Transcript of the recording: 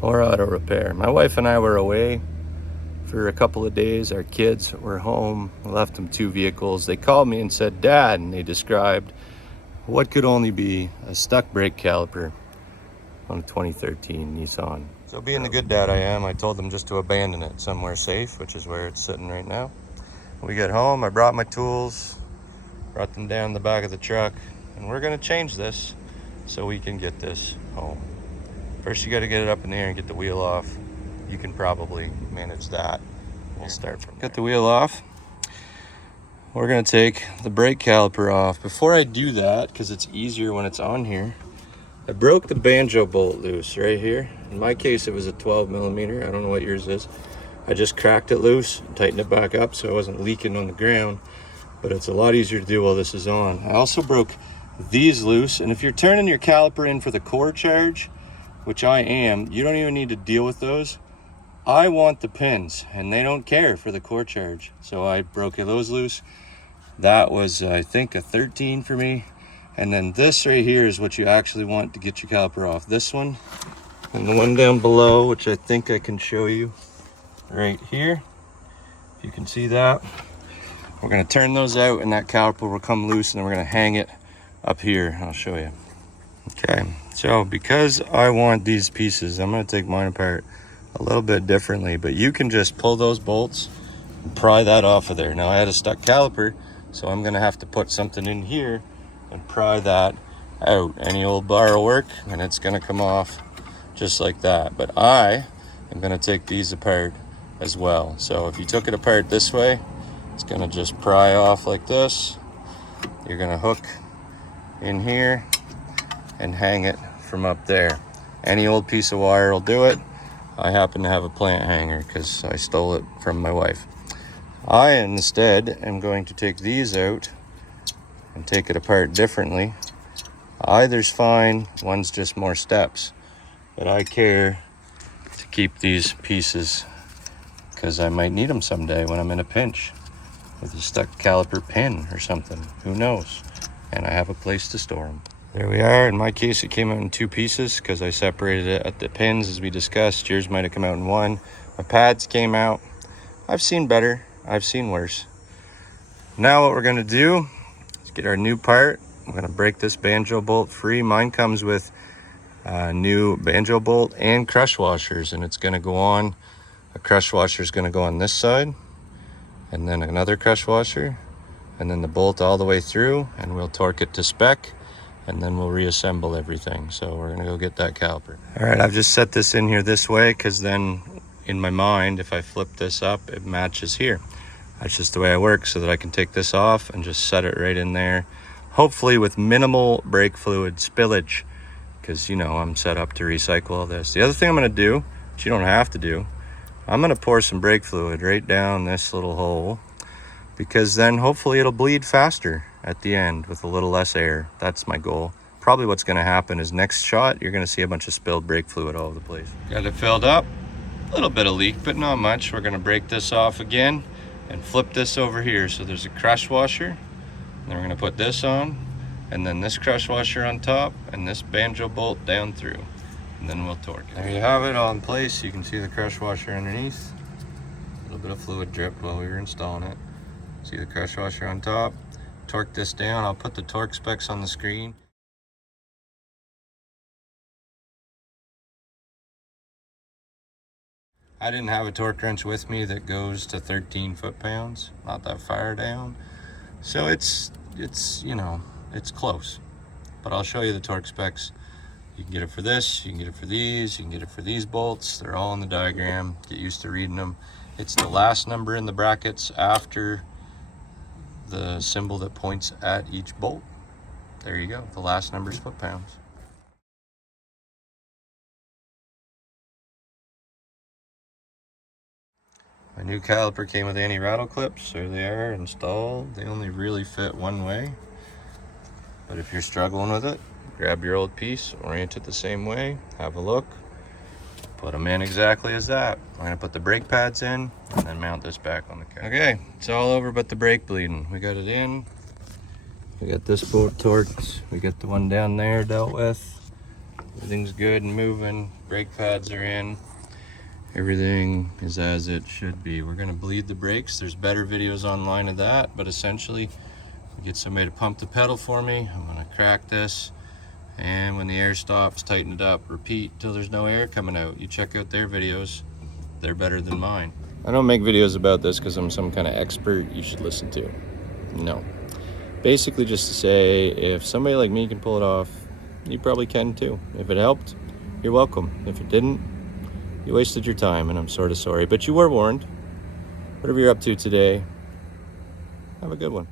or auto repair. My wife and I were away for a couple of days. Our kids were home. I left them 2 vehicles. They called me and said, "Dad," and they described what could only be a stuck brake caliper on a 2013 Nissan. So being the good dad I am, I told them just to abandon it somewhere safe, which is where it's sitting right now. When we get home, I brought my tools, brought them down the back of the truck, and we're gonna change this so we can get this home. First, you gotta get it up in the air and get the wheel off. You can probably manage that. We'll start from there. Get the wheel off. We're gonna take the brake caliper off. Before I do that, because it's easier when it's on here, I broke the banjo bolt loose right here. In my case, it was a 12 millimeter. I don't know what yours is. I just cracked it loose and tightened it back up so it wasn't leaking on the ground, but it's a lot easier to do while this is on. I also broke these loose, and if you're turning your caliper in for the core charge, which I am, you don't even need to deal with those. I want the pins, and they don't care for the core charge. So I broke those loose. That was, I think, a 13 for me. And then this right here is what you actually want to get your caliper off. This one, and the one down below, which I think I can show you right here. If you can see that. We're gonna turn those out, and that caliper will come loose, and then we're gonna hang it up here. I'll show you. Okay, so because I want these pieces, I'm gonna take mine apart a little bit differently, but you can just pull those bolts and pry that off of there. Now I had a stuck caliper, so I'm gonna have to put something in here and pry that out. Any old bar will work, and it's gonna come off just like that. But I am gonna take these apart as well. So if you took it apart this way, it's gonna just pry off like this. You're gonna hook in here and hang it from up there. Any old piece of wire will do it. I happen to have a plant hanger because I stole it from my wife. I instead am going to take these out and take it apart differently. Either's fine, one's just more steps, but I care to keep these pieces because I might need them someday when I'm in a pinch with a stuck caliper pin or something, who knows, and I have a place to store them. There we are. In my case, it came out in 2 pieces because I separated it at the pins as we discussed. Yours might have come out in 1. My pads came out. I've seen better, I've seen worse. Now what we're gonna do is get our new part. I'm gonna break this banjo bolt free. Mine comes with a new banjo bolt and crush washers, and it's gonna go on. A crush washer is gonna go on this side, and then another crush washer, and then the bolt all the way through, and we'll torque it to spec, and then we'll reassemble everything. So we're gonna go get that caliper. All right, I've just set this in here this way because then in my mind, if I flip this up, it matches here. That's just the way I work, so that I can take this off and just set it right in there, hopefully with minimal brake fluid spillage, because you know I'm set up to recycle all this. The other thing I'm gonna do, which you don't have to do, I'm gonna pour some brake fluid right down this little hole, because then hopefully it'll bleed faster at the end with a little less air. That's my goal. Probably what's gonna happen is next shot, you're gonna see a bunch of spilled brake fluid all over the place. Got it filled up, a little bit of leak, but not much. We're gonna break this off again and flip this over here. So there's a crush washer, and then we're gonna put this on, and then this crush washer on top, and this banjo bolt down through, and then we'll torque it. There you have it all in place. You can see the crush washer underneath. A little bit of fluid dripped while we were installing it. See the crush washer on top. Torque this down. I'll put the torque specs on the screen. I didn't have a torque wrench with me that goes to 13 foot-pounds, not that far down. So it's you know, it's close. But I'll show you the torque specs. You can get it for this, you can get it for these, you can get it for these bolts. They're all in the diagram. Get used to reading them. It's the last number in the brackets after the symbol that points at each bolt. There you go. The last number is foot-pounds. My new caliper came with anti-rattle clips. There they are installed. They only really fit one way. But if you're struggling with it, grab your old piece, orient it the same way, have a look, put them in exactly as that. I'm gonna put the brake pads in and then mount this back on the car. Okay, it's all over but the brake bleeding. We got it in. We got this bolt torqued. We got the one down there dealt with. Everything's good and moving. Brake pads are in. Everything is as it should be. We're gonna bleed the brakes. There's better videos online of that, but essentially, get somebody to pump the pedal for me. I'm gonna crack this, and when the air stops, tighten it up. Repeat till there's no air coming out. You check out their videos. They're better than mine. I don't make videos about this because I'm some kind of expert you should listen to. No. Basically just to say, if somebody like me can pull it off, you probably can too. If it helped, you're welcome. If it didn't, you wasted your time, and I'm sort of sorry. But you were warned. Whatever you're up to today, have a good one.